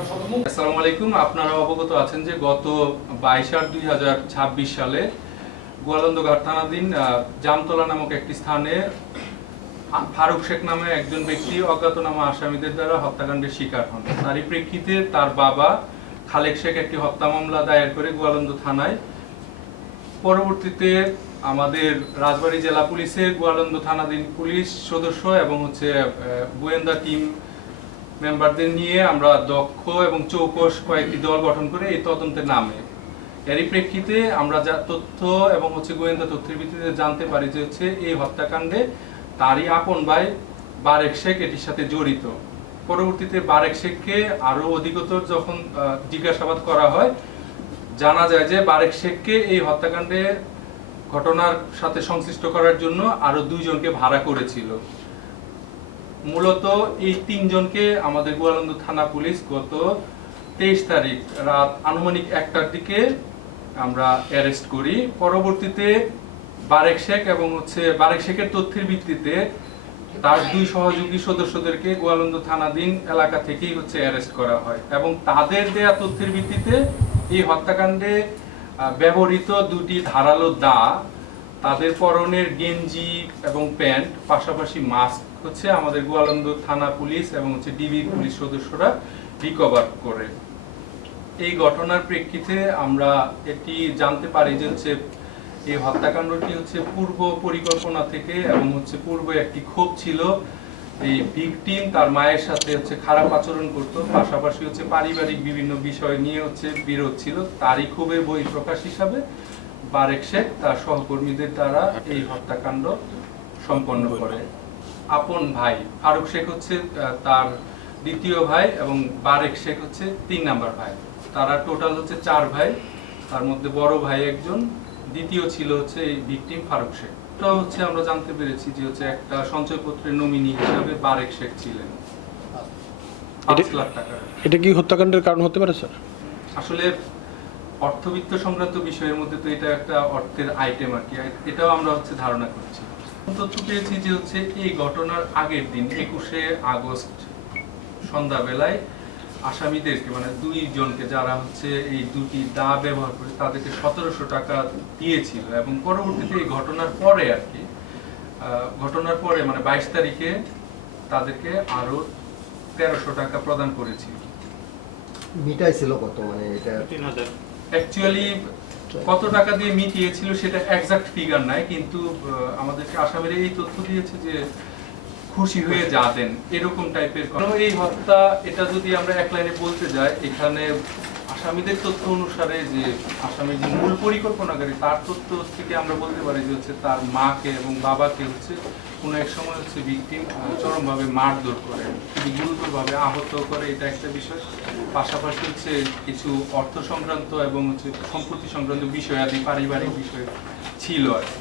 আসসালামু আলাইকুম। আপনারা অবগত আছেন যে গত 22/8/2026 সালে গোয়ালন্দঘাট থানাধীন জামতলা নামক একটি স্থানে ফারুক শেখ নামে একজন ব্যক্তি অজ্ঞাতনামা আসামিদের দ্বারা হত্যাকাণ্ডের শিকার হন। তারই প্রেক্ষিতে তার বাবা খালেক শেখ একটি হত্যা মামলা দায়ের করে গোয়ালন্দ থানায়। পরবর্তীতে আমাদের রাজবাড়ী জেলা পুলিশের গোয়ালন্দ থানাধীন পুলিশ সদস্য এবং গোয়েন্দা টিম মেম্বারদের নিয়ে আমরা দক্ষ এবং চৌকস কয়েকটি দল গঠন করে এই তদন্তে নামে। এরই প্রেক্ষিতে আমরা যা তথ্য এবং গোয়েন্দা তথ্যের ভিত্তিতে জানতে পারি যে এই হত্যাকাণ্ডে তারই আপন ভাই বারেক শেখ এটির সাথে জড়িত। পরবর্তীতে বারেক শেখকে আরো অধিকতর যখন জিজ্ঞাসাবাদ করা হয়, জানা যায় যে বারেক শেখকে এই হত্যাকাণ্ডে ঘটনার সাথে সংশ্লিষ্ট করার জন্য আরো 2 জনকে ভাড়া করেছিল। মূলত এই 3 জনকে আমাদের গোয়ালন্দ থানা পুলিশ গত 23 তারিখ রাত আনুমানিক 1টার দিকে আমরা অ্যারেস্ট করি। পরবর্তীতে বারেক শেখ এবং বারেক শেখের তথ্যের ভিত্তিতে তার 2 সহযোগী সদস্যদেরকে গোয়ালন্দ থানাধীন এলাকা থেকেই অ্যারেস্ট করা হয় এবং তাদের দেয়া তথ্যের ভিত্তিতে এই হত্যাকাণ্ডে ব্যবহৃত 2টি ধারালো দা, তাদের পরনের গেঞ্জি এবং প্যান্ট, পাশাপাশি মাস্ক আমাদের গোয়ালন্দ থানা পুলিশ এবং ডিবি পুলিশ সদস্যরা রিকভার করে। এই ঘটনার প্রেক্ষিতে আমরা এটি জানতে পারি যে এই হত্যাকাণ্ডটি পূর্ব পরিকল্পনা থেকে এবং পূর্বে একটি ক্ষোভ ছিল। এই ভিকটিম তার মায়ের সাথে খারাপ আচরণ করত, পাশাপাশি পারিবারিক বিভিন্ন বিষয় নিয়ে বিরোধ ছিল। তারই ক্ষোভের বহিঃপ্রকাশ হিসাবে বারেক শেখ তার সহকর্মীদের দ্বারা এই হত্যাকাণ্ড সম্পন্ন করে। আপন ভাই ফারুক শেখ তার দ্বিতীয় ভাই এবং বারেক শেখ 3 নাম্বার ভাই। তারা টোটাল 4 ভাই, তার মধ্যে বড় ভাই একজন, দ্বিতীয় ছিল এই ভিকটিম ফারুক শেখ। এটা আমরা জানতে পেরেছি যে একটা সঞ্চয়পত্রের নমিনি হিসাবে বারেক শেখ ছিলেন। 5 লাখ টাকা। এটা কি হত্যাকাণ্ডের কারণ হতে পারে স্যার? আসলে অর্থবিত্ত সংক্রান্ত বিষয়ের মধ্যে তো এটা একটা অর্থের আইটেম আর কি, এটাও আমরা ধারণা করছি। তথ্য পেয়েছি যে এই ঘটনার আগের দিন 21শে আগস্ট সন্ধ্যাবেলায় আসামিদেরকে 2 জনকে যারা এই 2টি দা ব্যবহার করে তাদেরকে 1700 টাকা দিয়েছিল এবং পরবর্তীতে এই ঘটনার পরে 22 তারিখে তাদেরকে আরো 1300 টাকা প্রদান করেছিল। মিটাইছিল কত, এটা 3000। অ্যাকচুয়ালি কত টাকা দিয়ে মিটিয়েছিল সেটা এক্সাক্ট ফিগার নাই, কিন্তু আমাদেরকে আসামিরা এই তথ্য দিয়েছে যে খুশি হয়ে যা দেন এরকম টাইপের। এই হত্যা এটা যদি আমরা এক লাইনে বলতে যাই, এখানে আসামিদের তথ্য অনুসারে যে আসামির যে মূল পরিকল্পনাকারী তার তথ্য থেকে আমরা বলতে পারি যে তার মাকে এবং বাবাকে কোনো এক সময় ভিকটিম চরমভাবে মারধর করে, গুরুতরভাবে আহত করে, এটা একটা বিষয়। পাশাপাশি কিছু অর্থ সংক্রান্ত এবং সম্পত্তি সংক্রান্ত বিষয় আদি পারিবারিক বিষয় ছিল আর কি।